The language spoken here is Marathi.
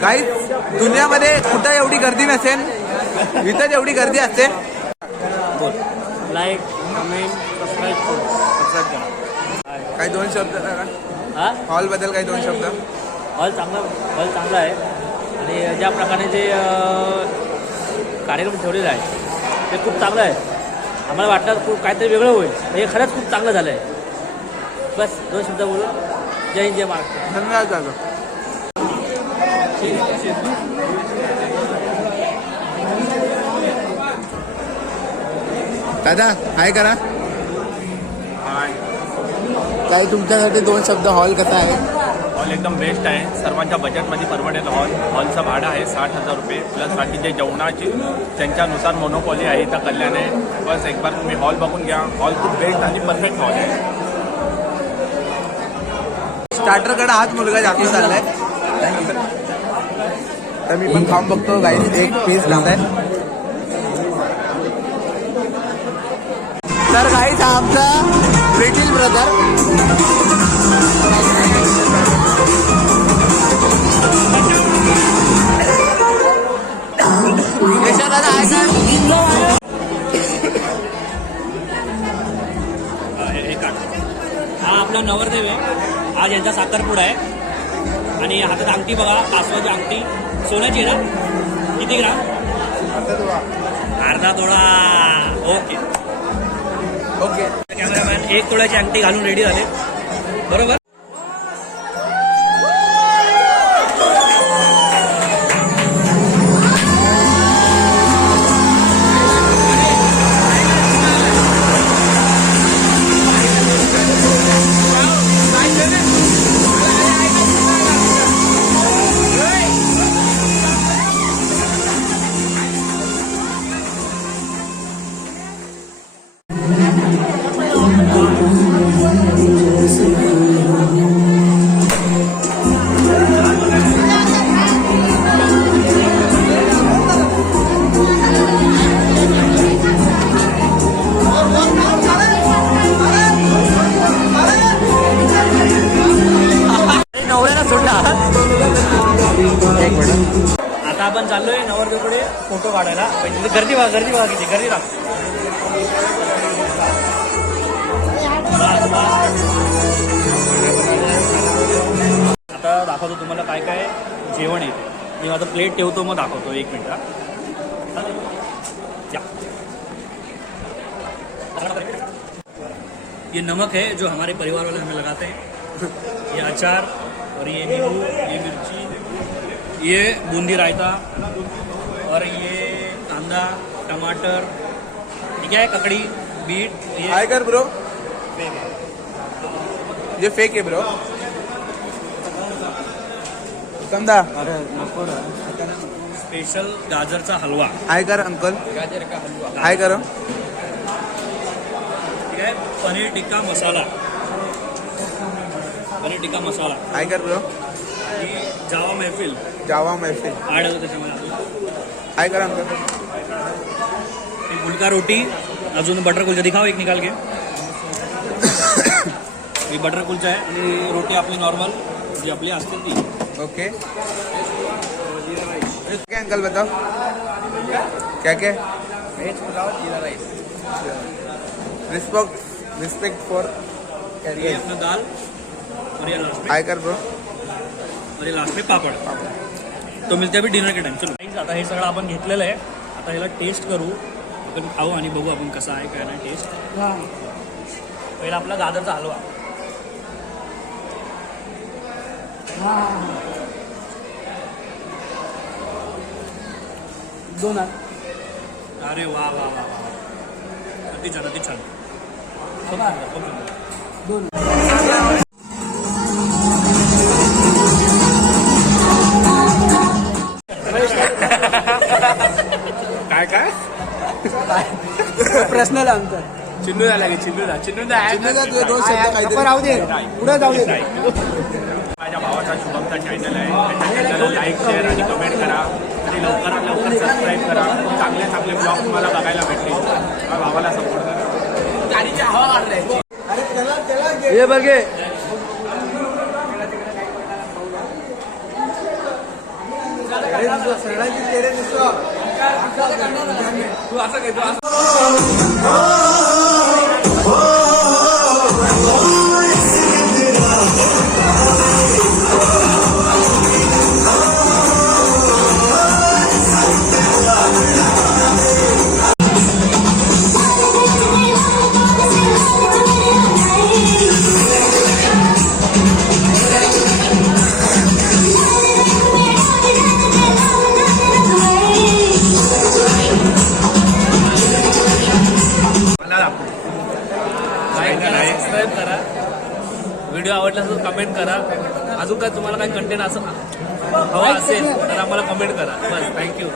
काही दुनियामध्ये कुठं एवढी गर्दी नसेल, इथं एवढी गर्दी असते. लाईक कमेंट सबस्क्राईब करा. काही दोन शब्द हॉल बद्दल काही दोन शब्द. हॉल चांगला आहे आणि ज्या प्रकारे जे कार्यक्रम ठेवलेला आहे ते खूप चांगलं आहे. आम्हाला वाटतं खूप काहीतरी वेगळं होईल, हे खरंच खूप चांगलं झालं आहे. बस दोन शब्द बोलून जय हिंद जय महाराष्ट्र. धन्यवाद दादा. दादा हाय करा. काही तुमच्यासाठी दोन शब्द. हॉल कसा आहे? हॉल एकदम बेस्ट आहे, सर्वांच्या बजेटमध्ये परवडेल हॉल. हॉलचं भाडं आहे 60,000 रुपये प्लस बाकीचे जेवणाची त्यांच्यानुसार मोनोपॉली आहे इथं कल्याण आहे. बस एक बार तुम्ही हॉल बघून घ्या. हॉल खूप बेस्ट आणि परफेक्ट हॉल आहे. स्टार्टरकडे हाच मुलगा जास्त चाललाय, तर मी पण खाऊन बघतो गाईस एक पीस कसा आहे. तर गाईस हा आमचा लिटिल ब्रदर. हा आपला नवरदेव आहे. आज यांचा साखरपुडा आहे आणि हातात अंगठी बघा, कासवाची अंगठी सोन्याची ना. किती ग्राम? अर्धा तोळा. Okay okay. कॅमेरामॅन 1 तोळ्याची अंगठी घालून रेडी झाले. बरोबर. आता आपण चाललोय नवरदेवकडे फोटो काढायला. गर्दी बघा किती गर्दी राहते. आता दाखवतो तुम्हाला काय काय जेवण येते. मी माझं प्लेट ठेवतो मग दाखवतो. 1 मिनिट. ये नमक है जो हमारे परिवार वाले हमें लगाते हैं. ये अचार और ये नींबू, ये मिर्ची, ये बूंदी रायता और ये कांदा टमाटर. ठीक है. ककड़ी बीट. हाय कर ब्रो. ये फेक है ब्रो. समजा. अरे नको. स्पेशल गाजरचा हलवा. हाय कर अंकल. गाजर का हलवा. हाय करो. ठीक है. पनीर टिक्का मसाला. पनीर टिक्का मसाला. हाय कर ब्रो. ही जावा महफिल. जावा महफिल. ॲड होतं त्याच्यामध्ये. हाय कर अंकल. एक गुलका रोटी. अजून बटर कुलचा दिखाओ एक निकाल के. ही बटर कुलचा आहे आणि रोटी आपली नॉर्मल जी आपली असते ती. ओके. क्या अंकल बताओ क्या क्या? Veg pulao jeera rice. Respect for. ये अपना दाल और ये लास्ट में. हाय कर ब्रो. और ये लास्ट में पापड़. तो मिलते अभी डिनर के टाइम. चलो आता हे सगळं आपण घेतलेलं आहे. आता ह्याला टेस्ट करू. आपण खाऊ आणि बघू आपण कसा आहे काय नाही टेस्ट. पहिला आपला गाजरचा हलवा. दोन. अरे वा वा वा वा. अति छान अति छान. दोन. काय काय पर्सनल आमचा. चिन्नू झाला की चिन्नू दोन शब्द काहीतरी राहू दे. पुढे जाऊ दे. माझ्या भावाचा शुभमचा चॅनल आहे. त्याच्या चॅनलला लाईक शेअर आणि कमेंट करा आणि लवकरात लवकर सबस्क्राईब करा. चांगले चांगले ब्लॉग तुम्हाला बघायला भेटतील. माझ्या भावाला सपोर्ट करा. ये बघे. सगळ्यांची चेहरे दिसतो तू असं काय तू असं सबस्क्राईब करा, व्हिडिओ आवडला असेल कमेंट करा. अजून काय तुम्हाला काय कंटेंट असं हवा असेल तर आम्हाला कमेंट करा. बस, थँक्यू.